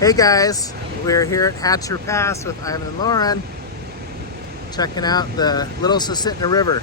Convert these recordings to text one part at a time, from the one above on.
Hey guys, we're here at Hatcher Pass with Ivan and Lauren, checking out the Little Susitna River.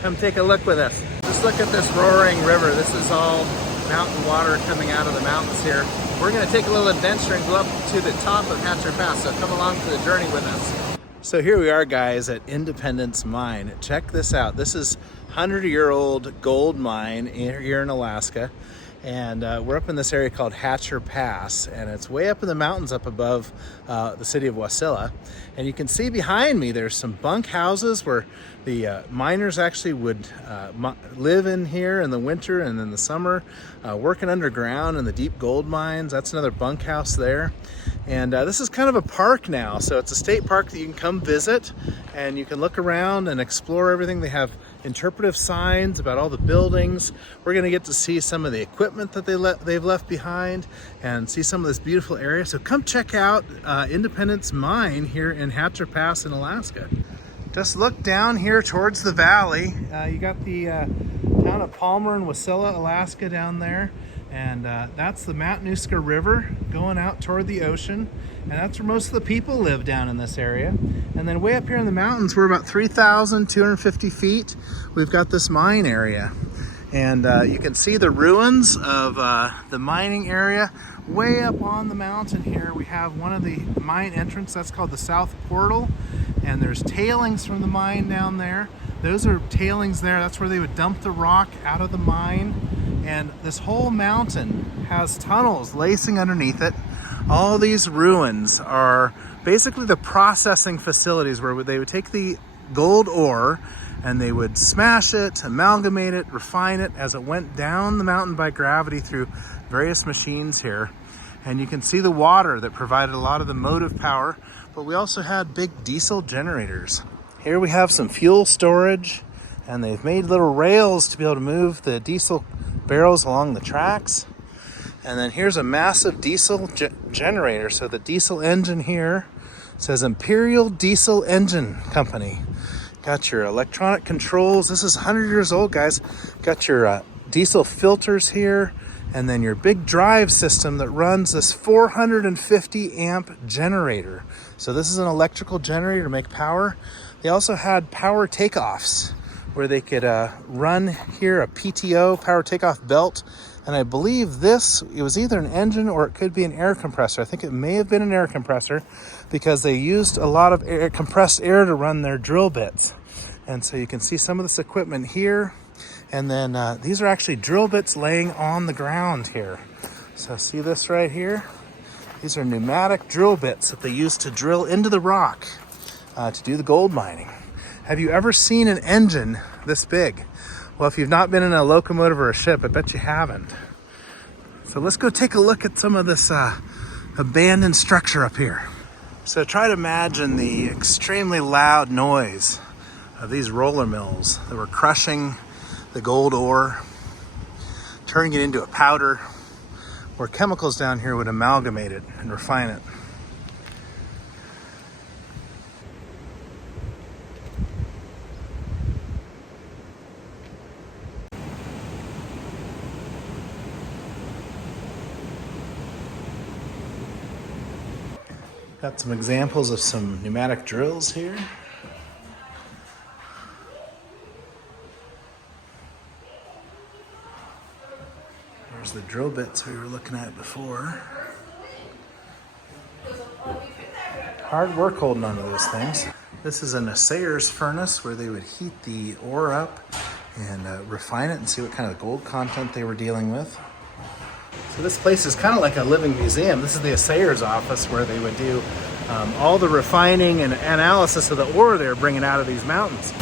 Come take a look with us. Just look at this roaring river. This is all mountain water coming out of the mountains here. We're gonna take a little adventure and go up to the top of Hatcher Pass, so come along for the journey with us. So here we are, guys, at Independence Mine. Check this out. This is a 100-year-old gold mine here in Alaska. And we're up in this area called Hatcher Pass, and it's way up in the mountains up above the city of Wasilla. And you can see behind me there's some bunk houses where the miners actually would live in here in the winter, and in the summer working underground in the deep gold mines. That's another bunkhouse there. And this is kind of a park now, so it's a state park that you can come visit and you can look around and explore everything. They have interpretive signs about all the buildings. We're going to get to see some of the equipment that they've left behind and see some of this beautiful area. So come check out Independence Mine here in Hatcher Pass in Alaska. Just look down here towards the valley. You got the town of Palmer and Wasilla, Alaska down there. And that's the Matanuska River going out toward the ocean. And that's where most of the people live down in this area. And then way up here in the mountains, we're about 3,250 feet. We've got this mine area. And you can see the ruins of the mining area. Way up on the mountain here, we have one of the mine entrance. That's called the South Portal. And there's tailings from the mine down there. Those are tailings there. That's where they would dump the rock out of the mine. And this whole mountain has tunnels lacing underneath it. All these ruins are basically the processing facilities where they would take the gold ore and they would smash it, amalgamate it, refine it as it went down the mountain by gravity through various machines here. And you can see the water that provided a lot of the motive power, but we also had big diesel generators. Here we have some fuel storage, and they've made little rails to be able to move the diesel barrels along the tracks. And then here's a massive diesel generator. So the diesel engine here says Imperial Diesel Engine Company. Got your electronic controls. This is 100 years old, guys. Got your diesel filters here, and then your big drive system that runs this 450 amp generator. So this is an electrical generator to make power. They also had power takeoffs where they could run here a PTO, power takeoff belt. And I believe it was either an engine or it could be an air compressor. I think it may have been an air compressor because they used a lot of compressed air to run their drill bits. And so you can see some of this equipment here. And then these are actually drill bits laying on the ground here. So see this right here? These are pneumatic drill bits that they use to drill into the rock to do the gold mining. Have you ever seen an engine this big? Well, if you've not been in a locomotive or a ship, I bet you haven't. So let's go take a look at some of this abandoned structure up here. So try to imagine the extremely loud noise of these roller mills that were crushing the gold ore, turning it into a powder, where chemicals down here would amalgamate it and refine it. Got some examples of some pneumatic drills here. There's the drill bits we were looking at before. Hard work holding onto those things. This is an Assayer's furnace where they would heat the ore up and refine it and see what kind of gold content they were dealing with. So this place is kind of like a living museum. This is the Assayer's office where they would do all the refining and analysis of the ore they're bringing out of these mountains.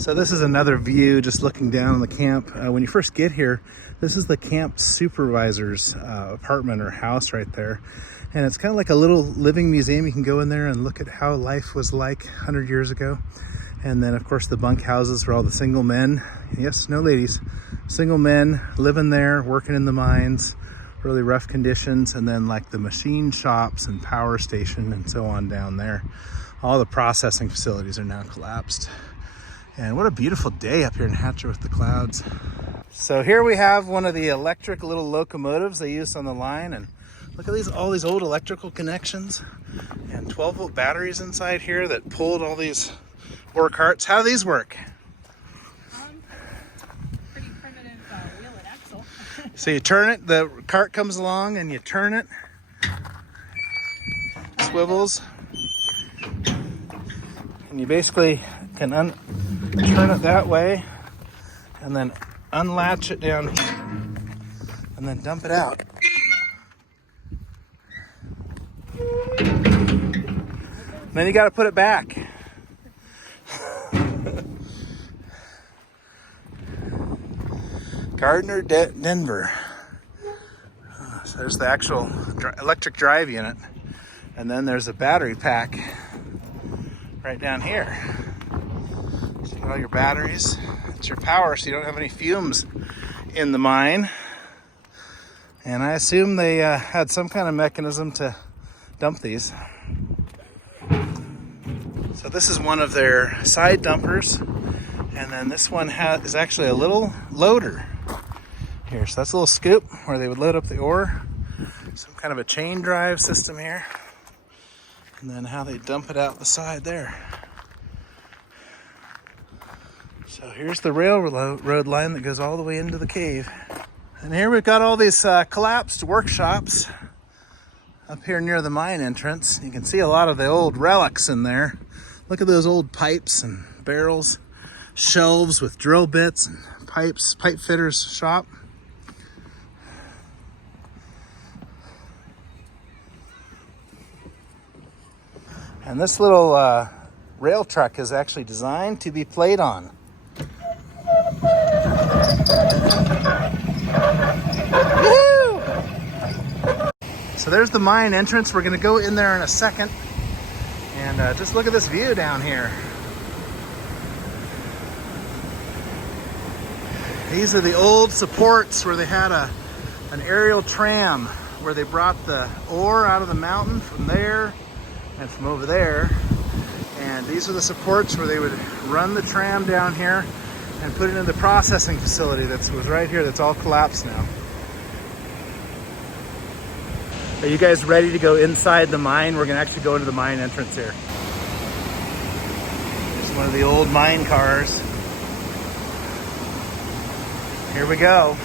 So this is another view just looking down on the camp. When you first get here, this is the camp supervisor's apartment or house right there. And it's kind of like a little living museum. You can go in there and look at how life was like 100 years ago. And then of course the bunk houses for all the single men Yes, no ladies. Single men living there, working in the mines, really rough conditions, and then like the machine shops and power station and so on down there. All the processing facilities are now collapsed. And what a beautiful day up here in Hatcher with the clouds. So here we have one of the electric little locomotives they used on the line, and look at all these old electrical connections and 12-volt batteries inside here that pulled all these ore carts. How do these work? Pretty primitive wheel and axle. So you turn it, the cart comes along and you turn it, swivels, and you basically can turn it that way and then unlatch it down here and then dump it out. Then you got to put it back. Gardner, Denver. So there's the actual electric drive unit, and then there's a battery pack right down here. So you got all your batteries. It's your power, so you don't have any fumes in the mine. And I assume they had some kind of mechanism to dump these. So this is one of their side dumpers, and then this one is actually a little loader here. So that's a little scoop where they would load up the ore. Some kind of a chain drive system here, and then how they dump it out the side there. So here's the railroad line that goes all the way into the cave. And here we've got all these collapsed workshops up here near the mine entrance. You can see a lot of the old relics in there. Look at those old pipes and barrels, shelves with drill bits and pipes, pipe fitters shop. And this little rail truck is actually designed to be played on. Woo! So there's the mine entrance. We're gonna go in there in a second. And just look at this view down here. These are the old supports where they had an aerial tram where they brought the ore out of the mountain from there and from over there. And these are the supports where they would run the tram down here and put it in the processing facility that was right here that's all collapsed now. Are you guys ready to go inside the mine? We're gonna actually go into the mine entrance here. There's one of the old mine cars. Here we go.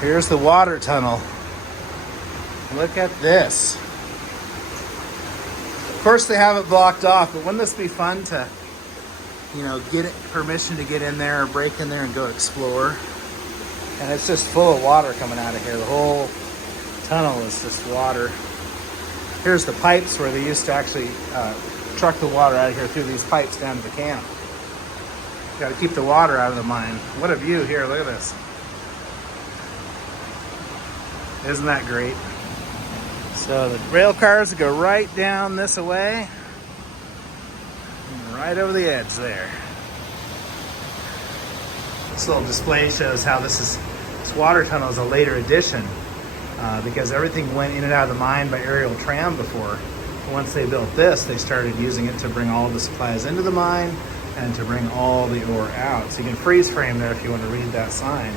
Here's the water tunnel. Look at this. Of course they have it blocked off, but wouldn't this be fun to, get permission to get in there or break in there and go explore? And it's just full of water coming out of here. The whole tunnel is just water. Here's the pipes where they used to actually truck the water out of here through these pipes down to the camp. Got to keep the water out of the mine. What a view here, look at this. Isn't that great? So the rail cars go right down this way, and right over the edge there. This little display shows how this water tunnel is a later addition because everything went in and out of the mine by aerial tram before. Once they built this, they started using it to bring all the supplies into the mine and to bring all the ore out. So you can freeze frame there if you want to read that sign.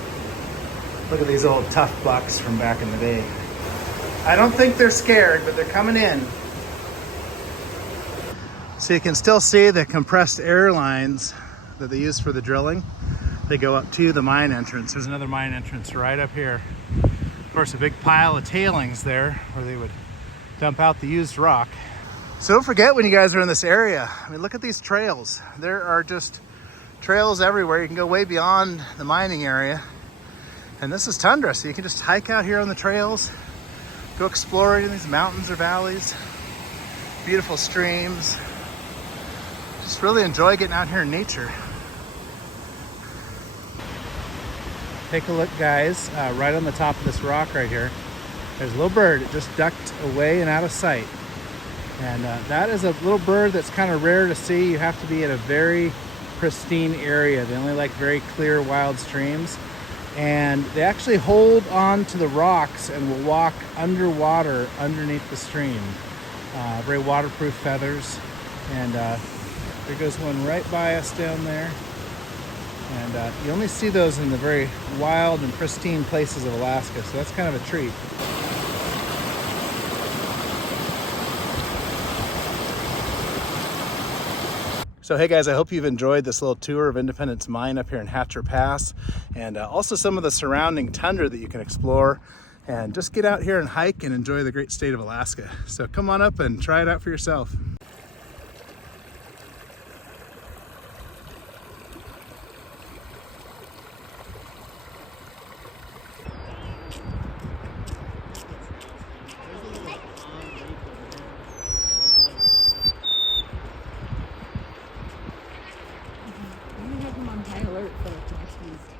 Look at these old tough bucks from back in the day. I don't think they're scared, but they're coming in. So you can still see the compressed air lines that they use for the drilling. They go up to the mine entrance. There's another mine entrance right up here. Of course, a big pile of tailings there where they would dump out the used rock. So don't forget when you guys are in this area, I mean, look at these trails. There are just trails everywhere. You can go way beyond the mining area. And this is Tundra, so you can just hike out here on the trails, go exploring in these mountains or valleys, beautiful streams. Just really enjoy getting out here in nature. Take a look, guys, right on the top of this rock right here. There's a little bird. It just ducked away and out of sight. And that is a little bird that's kind of rare to see. You have to be at a very pristine area. They only like very clear, wild streams. And they actually hold on to the rocks and will walk underwater underneath the stream. Very waterproof feathers. And there goes one right by us down there. And you only see those in the very wild and pristine places of Alaska, so that's kind of a treat. So hey guys, I hope you've enjoyed this little tour of Independence Mine up here in Hatcher Pass, and also some of the surrounding tundra that you can explore, and just get out here and hike and enjoy the great state of Alaska. So come on up and try it out for yourself. I'm gonna have him on high alert for the next week.